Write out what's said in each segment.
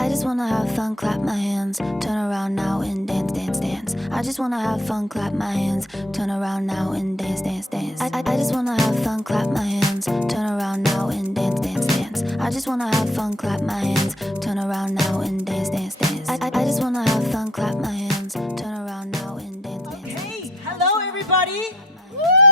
I just wanna have fun, clap my hands, turn around now and dance, dance, dance. I just wanna have fun, clap my hands, turn around now and dance, dance, dance. I just wanna have fun, clap my hands, turn around now and dance, dance, dance. I just wanna have fun, clap my hands, turn around now and dance, dance, dance. I just wanna have fun, clap my hands, turn around now and dance, dance. Okay, hello everybody.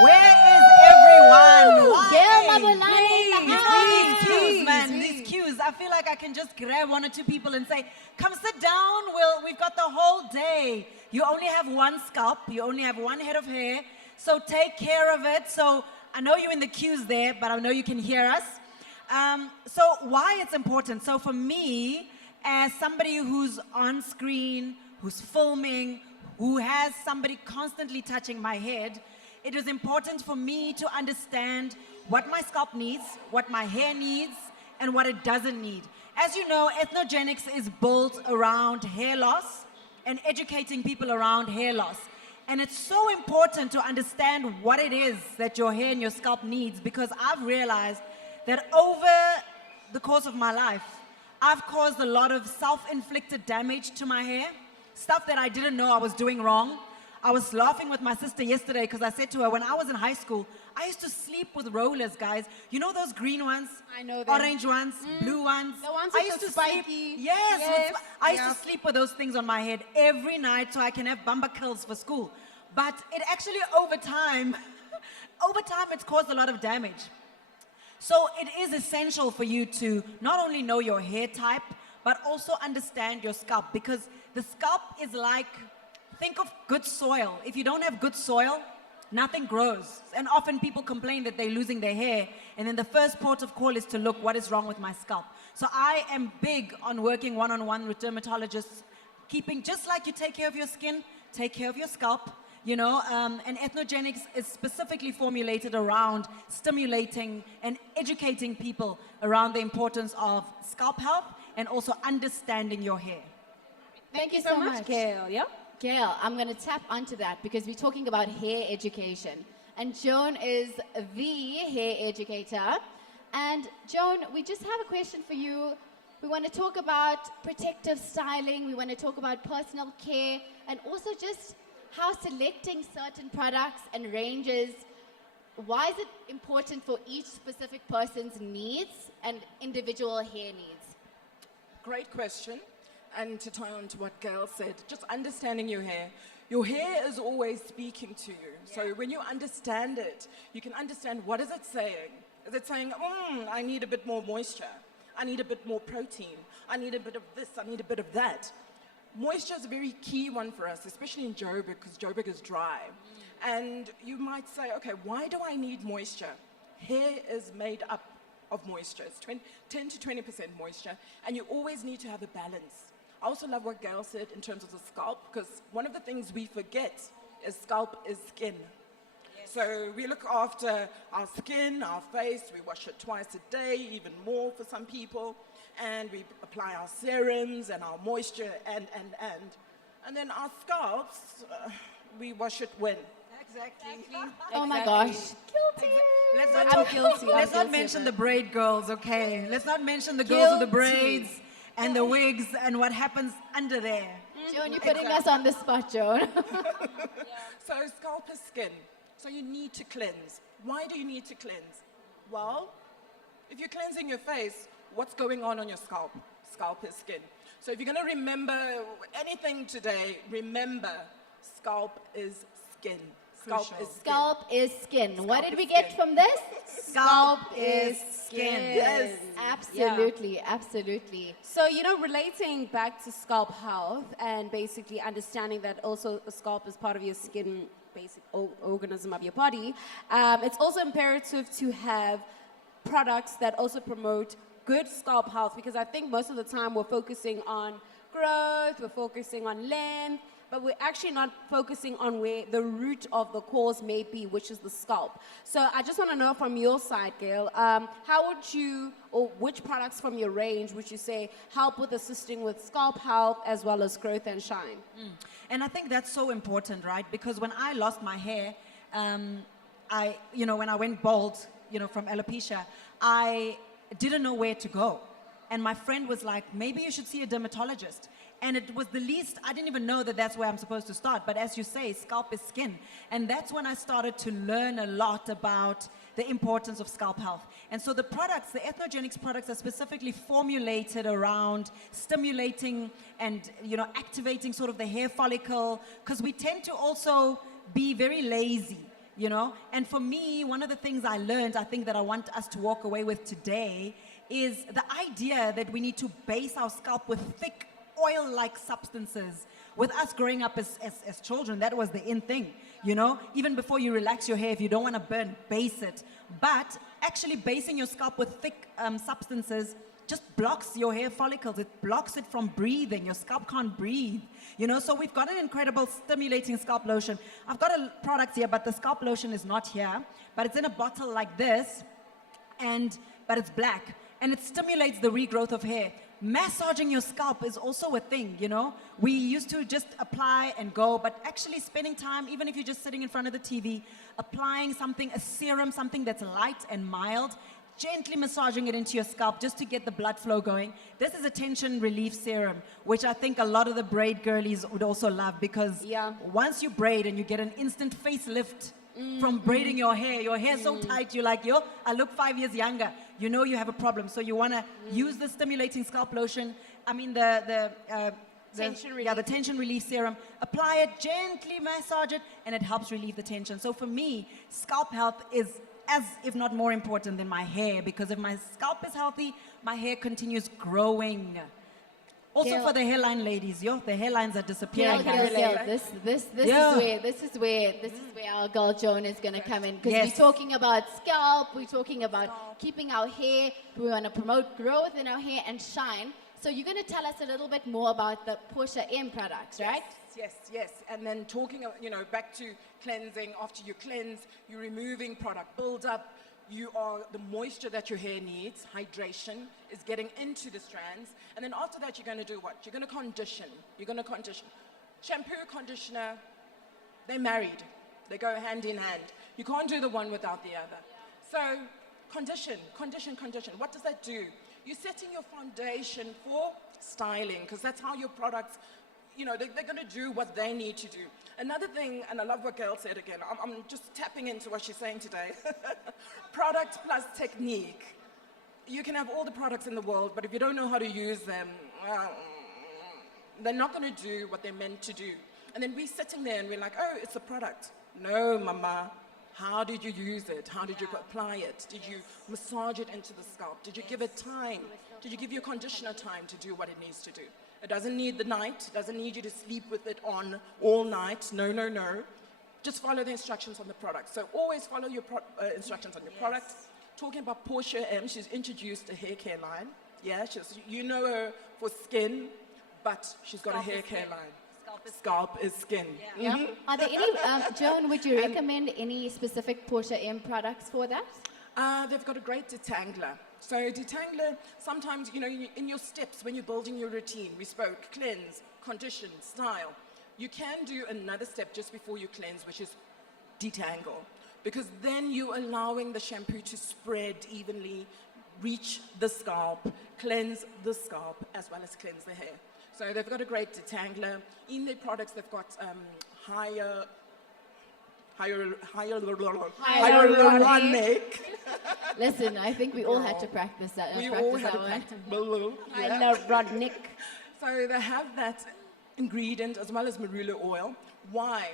Where is everyone? Gail, Mabalane in the These house. cues, man, these cues. I feel like I can just grab one or two people and say, come sit down, we've got the whole day. You only have one scalp, you only have one head of hair, so take care of it. So I know you're in the queues there, but I know you can hear us. So why it's important? So for me, as somebody who's on screen, who's filming, who has somebody constantly touching my head, it is important for me to understand what my scalp needs, what my hair needs, and what it doesn't need. As you know, ethnogenics is built around hair loss and educating people around hair loss. And it's so important to understand what it is that your hair and your scalp needs, because I've realized that over the course of my life, I've caused a lot of self-inflicted damage to my hair, stuff that I didn't know I was doing wrong. I was laughing with my sister yesterday because I said to her, when I was in high school, I used to sleep with rollers, guys. You know those green ones? I know them. Orange ones, blue ones. The ones I with used the to spiky. sleep. Yes. I used to sleep with those things on my head every night so I can have bumper curls for school. But it actually, over time, it's caused a lot of damage. So it is essential for you to not only know your hair type, but also understand your scalp, because the scalp is like, think of good soil. If you don't have good soil, nothing grows. And often people complain that they're losing their hair, and then the first port of call is to look, what is wrong with my scalp? So I am big on working one-on-one with dermatologists, keeping, just like you take care of your skin, take care of your scalp. You know, and ethnogenics is specifically formulated around stimulating and educating people around the importance of scalp health and also understanding your hair. Thank you so much, Gail. Yeah? Gail, I'm going to tap onto that because we're talking about hair education. And Joan is the hair educator. And Joan, we just have a question for you. We want to talk about protective styling. We want to talk about personal care and also just how selecting certain products and ranges, why is it important for each specific person's needs and individual hair needs? Great question. And to tie on to what Gail said, just understanding your hair. Your hair is always speaking to you. So when you understand it, you can understand, what is it saying? Is it saying, I need a bit more moisture. I need a bit more protein. I need a bit of this. I need a bit of that. Moisture is a very key one for us, especially in Joburg, because Joburg is dry. And you might say, okay, why do I need moisture? Hair is made up of moisture. It's 10 to 20% moisture, and you always need to have a balance. I also love what Gail said in terms of the scalp, because one of the things we forget is scalp is skin. Yes. So we look after our skin, our face, we wash it twice a day, even more for some people. And we apply our serums and our moisture and then our scalps, we wash it when? Exactly. Oh my gosh. Guilty. Let's not mention the braid girls, okay? Let's not mention the girls with the braids and the wigs and what happens under there. Joan, you're putting us on the spot, Joan. So scalp is skin. So you need to cleanse. Why do you need to cleanse? Well, if you're cleansing your face, what's going on your scalp? Scalp is skin. So if you're going to remember anything today, remember scalp is skin. Scalp is skin. Scalp is skin. What did we get from this? Scalp is skin. Yes. Absolutely, absolutely. So, you know, relating back to scalp health and basically understanding that also the scalp is part of your skin, basic organism of your body, it's also imperative to have products that also promote good scalp health, because I think most of the time we're focusing on growth, we're focusing on length, but we're actually not focusing on where the root of the cause may be, which is the scalp. So I just want to know from your side, Gail, how would you, or which products from your range would you say help with assisting with scalp health as well as growth and shine? And I think that's so important, right? Because when I lost my hair, when I went bald, from alopecia, I didn't know where to go. and my friend was like, maybe you should see a dermatologist. And it was the least, I didn't even know that that's where I'm supposed to start. But as you say, scalp is skin. And that's when I started to learn a lot about the importance of scalp health. And so the products, the Ethnogenics products, are specifically formulated around stimulating and, activating sort of the hair follicle, because we tend to also be very lazy. And for me, one of the things I learned, I think that I want us to walk away with today, is the idea that we need to base our scalp with thick oil-like substances. With us growing up as children, that was the in thing, Even before you relax your hair, if you don't want to burn, base it. But actually basing your scalp with thick substances just blocks your hair follicles. It blocks it from breathing. Your scalp can't breathe. So we've got an incredible stimulating scalp lotion. I've got a product here, but the scalp lotion is not here. But it's in a bottle like this, but it's black. And it stimulates the regrowth of hair. Massaging your scalp is also a thing, We used to just apply and go, but actually spending time, even if you're just sitting in front of the TV, applying something, a serum, something that's light and mild, gently massaging it into your scalp just to get the blood flow going. This is a tension relief serum, which I think a lot of the braid girlies would also love, because once you braid and you get an instant facelift from braiding your hair is so tight, you're like, I look 5 years younger. You have a problem. So you want to use the stimulating scalp lotion, the tension relief serum, apply it, gently massage it, and it helps relieve the tension. So for me, scalp health is as, if not more important than my hair, because if my scalp is healthy, my hair continues growing. Also Gail, for the hairline ladies, the hairlines are disappearing. Gail, this is where our girl Joan is going to come in, because we're talking about scalp, we're talking about keeping our hair, we want to promote growth in our hair and shine. So you're going to tell us a little bit more about the Portia M products, right? Yes. And then talking, back to cleansing. After you cleanse, you're removing product buildup. The moisture that your hair needs, hydration, is getting into the strands. And then after that, you're going to do what? You're going to condition. Shampoo, conditioner, they're married. They go hand in hand. You can't do the one without the other. So condition. What does that do? You're setting your foundation for styling, because that's how your products, they're going to do what they need to do. Another thing, and I love what Gail said again, I'm just tapping into what she's saying today. Product plus technique. You can have all the products in the world, but if you don't know how to use them, they're not going to do what they're meant to do. And then we're sitting there and we're like, oh, it's a product. No, mama. How did you use it? How did you apply it? Did you massage it into the scalp? Did you give it time? Did you give your conditioner time to do what it needs to do? It doesn't need the night. It doesn't need you to sleep with it on all night. No. Just follow the instructions on the product. So always follow your instructions on your product. Talking about Portia M, she's introduced a hair care line. Yeah, you know her for skin, but she's got a hair care line. Scalp is skin. Yeah. Mm-hmm. Are there any, Joan, would you recommend any specific Portia M products for that? They've got a great detangler. So detangler, sometimes, in your steps when you're building your routine, we spoke cleanse, condition, style. You can do another step just before you cleanse, which is detangle. Because then you're allowing the shampoo to spread evenly, reach the scalp, cleanse the scalp, as well as cleanse the hair. So they've got a great detangler. In their products, they've got hyaluronic. Listen, I think we all had to practice that. We all had to practice. Hyaluronic. So they have that ingredient as well as marula oil. Why?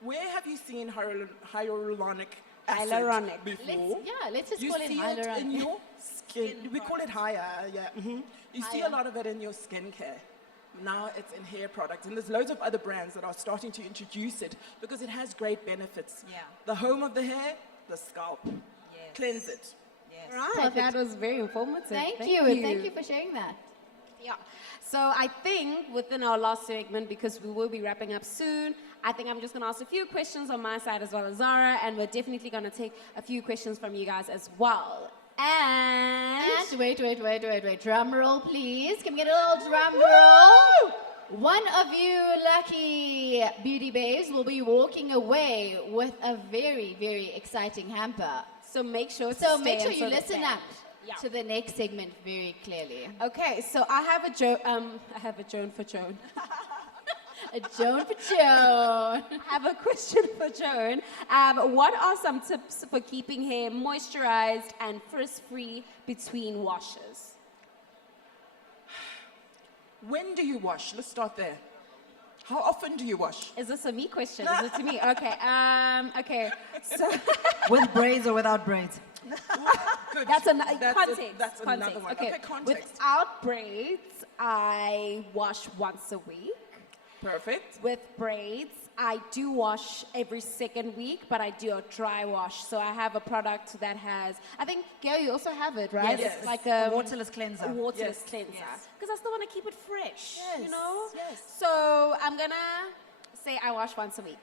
Where have you seen hyaluronic acid before? Let's just you call it hyaluronic. You see it in your skin. We call it You see a lot of it in your skincare. Now it's in hair products. And there's loads of other brands that are starting to introduce it because it has great benefits. Yeah. The home of the hair, the scalp. Yes. Cleanse it. Yes. Right, Perfect. that was very informative. Thank you for sharing that. Yeah. So I think within our last segment, because we will be wrapping up soon, I think I'm just going to ask a few questions on my side as well as Zahra, and we're definitely going to take a few questions from you guys as well. And wait. Drum roll, please. Can we get a little drum roll? One of you lucky beauty babes will be walking away with a very, very exciting hamper. so make sure So make sure you listen up. to the next segment very clearly. Okay, so I have a Joan for Joan. A Joan for Joan. I have a question for Joan. What are some tips for keeping hair moisturized and frizz-free between washes? When do you wash? Let's start there. How often do you wash? Is this a me question? Is it to me? Okay. Okay. So With braids or without braids? Good. that's That's context. another one. Okay, context. Without braids, I wash once a week. Perfect. With braids, I do wash every second week, but I do a dry wash. So I have a product that has, I think, Gail, you also have it, right? Yes. It's like A waterless cleanser. A waterless Yes. cleanser. Yes. Because I still want to keep it fresh, you Yes, know? yes. So I'm going to say I wash once a week.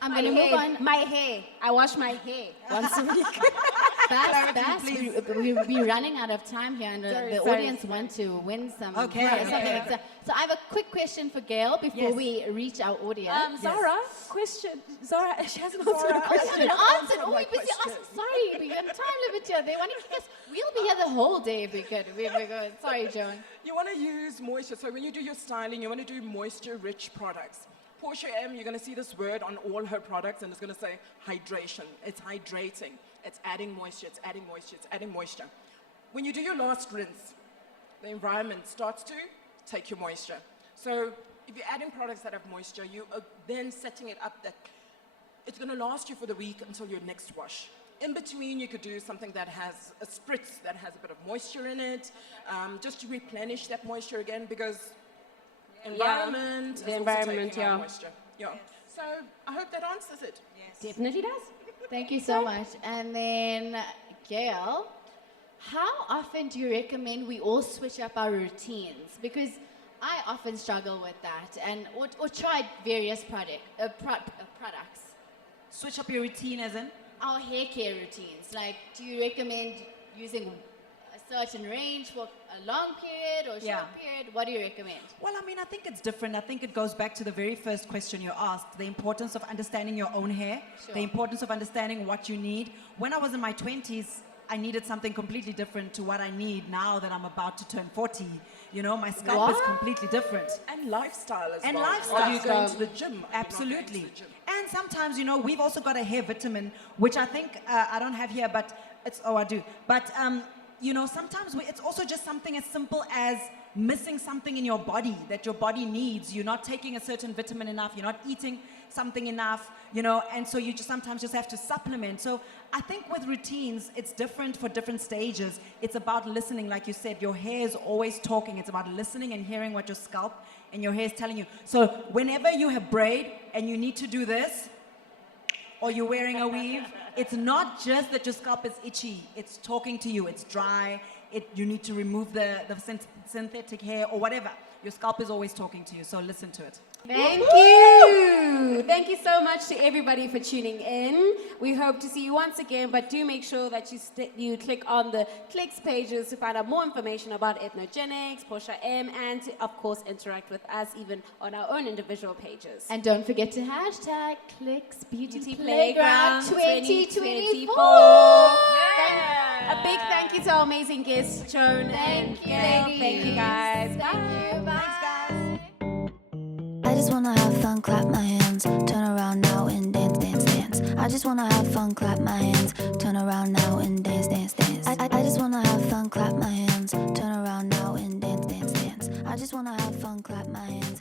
I'm going to move on. My hair. I wash my hair once a week. Bass, we're running out of time here, and Sorry, the sorry. audience want to win some. Okay, prize, okay. something. So I have a quick question for Gail before Yes. we reach our audience. Zahra, question. Zahra, she hasn't answered a I question. should have answered. Oh, my we're busy question. asking. Sorry, we got a time limit here. They want to kick us. We'll be here the whole day if we could. If we could. Sorry, Joan. You want to use moisture. So when you do your styling, you want to do moisture-rich products. Portia M, you're going to see this word on all her products, and it's going to say hydration. It's hydrating. It's adding moisture. It's adding moisture. It's adding moisture. When you do your last rinse, the environment starts to take your moisture. So if you're adding products that have moisture, you are then setting it up that it's going to last you for the week until your next wash. In between, you could do something that has a spritz that has a bit of moisture in it, just to replenish that moisture again, because environment is the also environment, taking out yeah. moisture. Yeah. So I hope that answers it. Definitely does. Thank you so much. And then, Gail, how often do you recommend we all switch up our routines? Because I often struggle with that, and or try various products. Switch up your routine as in? Our hair care routines. Like, do you recommend using a certain range for a long period or short period? What do you recommend? Well, I mean, I think it's different. I think it goes back to the very first question you asked, the importance of understanding your own hair, Sure. the importance of understanding what you need. When I was in my 20s, I needed something completely different to what I need now that I'm about to turn 40. You know, my scalp is completely different. And lifestyle as And well. lifestyle. Are you going to the gym? Are you not going to Absolutely. the gym? And sometimes, you know, we've also got a hair vitamin, which I think I don't have here, but it's, oh, I do. But, you know, sometimes it's also just something as simple as missing something in your body that your body needs. You're not taking a certain vitamin enough. You're not eating something enough, you know, and so you just sometimes just have to supplement. So I think with routines, it's different for different stages. It's about listening, like you said. Your hair is always talking. It's about listening and hearing what your scalp and your hair is telling you. So whenever you have braid and you need to do this, or you're wearing a weave, it's not just that your scalp is itchy. It's talking to you. It's dry. You need to remove the synthetic hair or whatever. Your scalp is always talking to you, so listen to it. Thank you. Thank you so much to everybody for tuning in. We hope to see you once again, but do make sure that you click on the clicks pages to find out more information about Ethnogenics, Portia M, and to, of course, interact with us even on our own individual pages. And don't forget to hashtag Clicks Beauty Beauty Playground Playground 2024. A big thank you to our amazing guests, Joan and Thank you, Gail. ladies. Thank you, guys. Thank you. Bye. I just wanna have fun, clap my hands, turn around now and dance, dance, dance. I just wanna have fun, clap my hands, turn around now and dance, dance, dance. I just wanna have fun, clap my hands, turn around now and dance, dance, dance. I just wanna have fun, clap my hands,